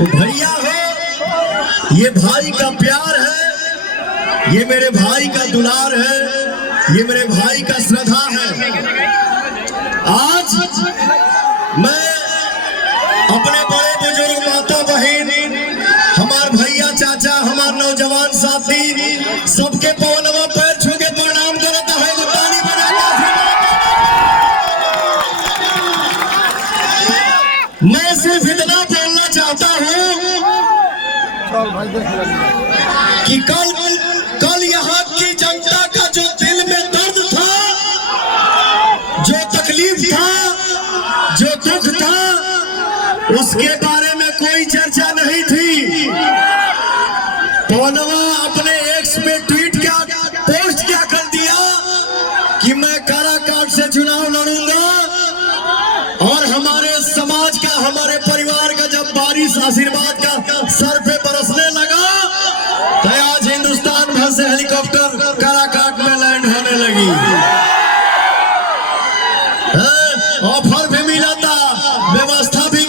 तो भैया हो, ये भाई का प्यार है, ये मेरे भाई का दुलार है, ये मेरे भाई का श्रद्धा है। आज मैं अपने बड़े बुजुर्ग माता बहन, हमार भैया चाचा, हमार नौजवान साथी सबके पवनवा पैर छू के प्रणाम करता है। ताली बजा मैं सिर्फ इतना बोलना चाहता हूँ कि कल यहाँ की जनता का जो दिल में दर्द था, जो तकलीफ था, जो दुख था, उसके बारे में कोई चर्चा नहीं थी। पवनवा अपने एक्स पे ट्वीट क्या पोस्ट क्या कर दिया कि मैं काराकाट से चुनाव लड़ूंगा, और हमारे समाज का, हमारे परिवार का जब बारिश आशीर्वाद का सर पे बरसने लगा तो आज हिंदुस्तान भर से हेलीकॉप्टर काराकाट में लैंड होने लगी। ऑफर भी मिला था, व्यवस्था भी